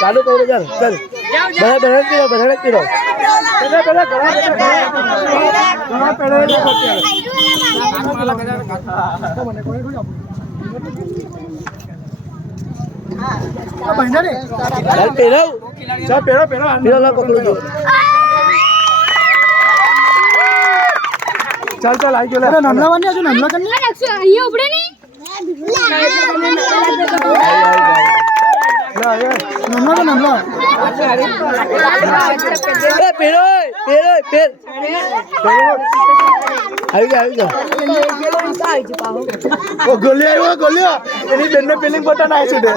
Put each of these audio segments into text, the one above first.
ચાલુ કરો ચાલ ચાલ બધા કિલો ચાલ ચાલ આવી ગયો નમલાવાની હજુ નમલા કરી અહીંયા ઉપડે નહીં ગોલિયો એની બેનને પેલિંગ બટન આવી છે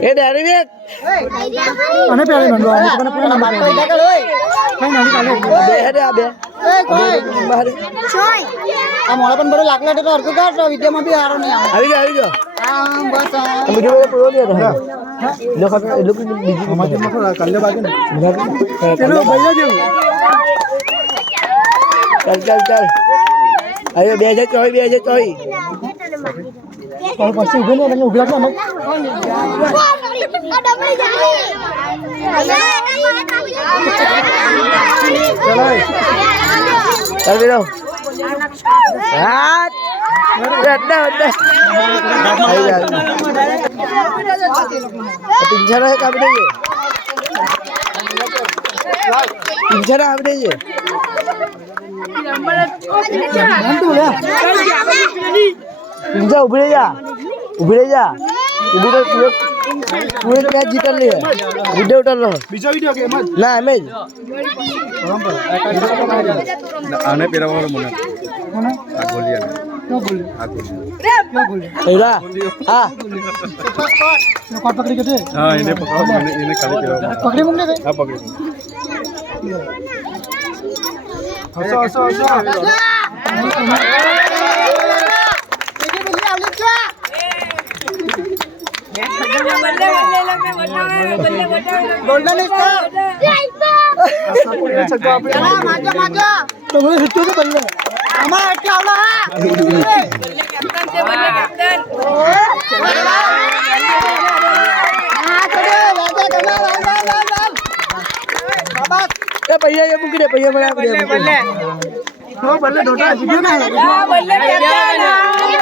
એ ડેરી વેક અને પેલી મંડો અને તમને પૂરા નંબર કઈ નાની કાલે બે હે આ બે બહાર આ મોળા પણ બરો લાકલા તો અરકો કાઢ વિડિયોમાં બી હારો નહીં આવી ગયો હા બસ બીજો પૂરો દે લોકો બીજી અમારી મતો કાલે બાકી ને ચલો ભૈયા જેવું ચાલ આયો 2024 પછી ઉભે ને ઉભા છો ચાલ બેરો હાથ વડા પિંજરા હે કાપી દેજે પિંજરા આપી દેજે પિંજા ઉભી જા તું एक मैच जीत ले वीडियो उतर लो बीजा वीडियो के मत ना एम आने पेरा वाला मुना आ गोलिया क्या गोलिया एला हां कौन पकड़ी के थे हां इन्हें पकड़ो इन्हें खाली पेरा पकड़ी मुंडे थे हां पकड़ी हंसो गोल्डन स्टार माजा तो बोले हिट तो बल्ले अम्मा क्या होला कैप्टन से बल्ले कैप्टन हां चलो बाबा ए भैया ये मुकी दे भैया बड़ा बल्ले तो बल्ले ढोटा वीडियो ना है बल्ले कैप्टन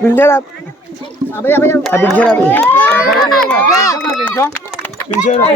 पिंजरा अबे पिंजरा पिंजरा